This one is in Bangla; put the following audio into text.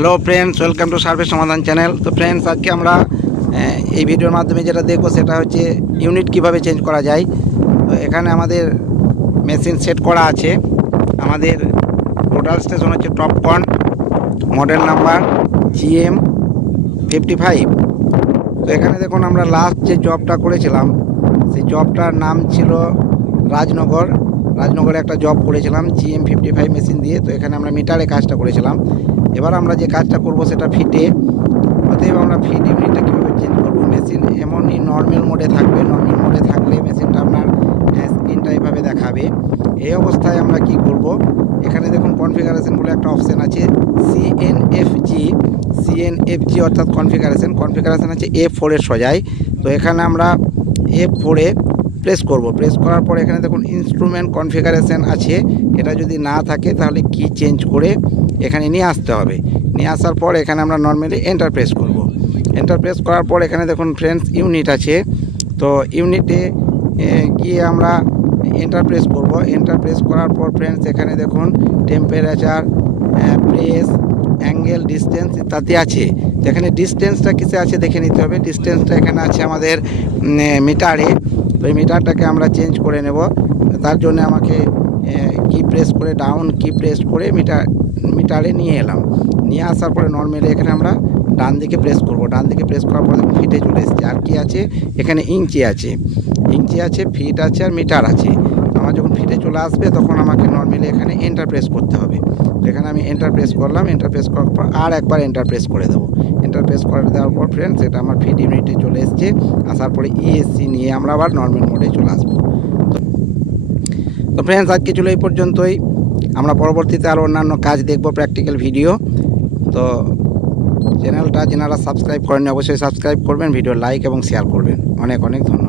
Hello friends, welcome to service সমাধান চ্যানেল। তো ফ্রেন্ডস, আজকে আমরা এই ভিডিওর মাধ্যমে যেটা দেখবো সেটা হচ্ছে ইউনিট কিভাবে চেঞ্জ করা যায়। তো এখানে আমাদের মেশিন সেট করা আছে। আমাদের টোটাল স্টেশন হচ্ছে টপকন, মডেল নাম্বার GM55। তো এখানে দেখুন, আমরা লাস্ট যে জবটা করেছিলাম সেই জবটার নাম ছিল রাজনগরে একটা জব করেছিলাম GM55 মেশিন দিয়ে। তো এখানে আমরা মিটারে কাজটা করেছিলাম। এবার আমরা যে কাজটা করব সেটা ফিটে। অতএব আমরা ফিট ইউনিটটা কীভাবে চেঞ্জ করবো, মেশিন এমনই নর্মাল মোডে থাকবে। নর্মাল মোডে থাকলে মেশিনটা আপনার স্ক্রিনটা এইভাবে দেখাবে। এই অবস্থায় আমরা কি করব, এখানে দেখুন কনফিগারেশন বলে একটা অপশান আছে, সিএনএফজি অর্থাৎ কনফিগারেশন আছে F4 এর সজায়। তো এখানে আমরা F4 প্রেস করব। প্রেস করার পর এখানে দেখুন ইনস্ট্রুমেন্ট কনফিগারেশন আছে। এটা যদি না থাকে তাহলে কি চেঞ্জ করে এখানে নিয়ে আসতে হবে। নিয়ে আসার পর এখানে আমরা নর্মালি এন্টার প্রেস করব। এন্টার প্রেস করার পর এখানে দেখুন ফ্রেন্ডস ইউনিট আছে। তো ইউনিটে গিয়ে আমরা এন্টার প্রেস করব। এন্টার প্রেস করার পর ফ্রেন্ডস এখানে দেখুন টেম্পারেচার, প্রেস, অ্যাঙ্গেল, ডিস্টেন্স ইত্যাদি আছে। এখানে ডিস্টেন্সটা কিসে আছে দেখে নিতে হবে। ডিস্টেন্সটা এখানে আছে আমাদের মিটারে। তো এই মিটারটাকে আমরা চেঞ্জ করে নেব। তার জন্য আমাকে কি প্রেস করে ডাউন কি প্রেস করে মিটারে নিয়ে এলাম। নিয়ে আসার পরে নর্মালি এখানে আমরা ডান দিকে প্রেস করব। ডান দিকে প্রেস করার পরে ফিটে চলে এসেছে। আর কি আছে এখানে ইঞ্চি আছে, ফিট আছে আর মিটার আছে। আমার যখন ফিটে চলে আসবে তখন আমাকে নর্মালি এখানে এন্টার প্রেস করতে হবে। তো এখানে আমি এন্টার প্রেস করলাম। এন্টার প্রেস করার পর আর একবার এন্টার প্রেস করে দেবো। এন্টার প্রেস করে দেওয়ার পর ফ্রেন্ডস এটা আমার ফিট ইউনিটে চলে এসেছে। আসার পরে ESC নিয়ে আমরা আবার নর্মাল মোডে চলে আসবো। তো ফ্রেন্ডস, আজকে চলে এই পর্যন্তই। আমরা পরবর্তীতে আরও অন্যান্য কাজ দেখব, প্র্যাকটিক্যাল ভিডিও। তো চ্যানেলটা যারা সাবস্ক্রাইব করেন অবশ্যই সাবস্ক্রাইব করবেন, ভিডিও লাইক এবং শেয়ার করবেন। অনেক অনেক ধন্যবাদ।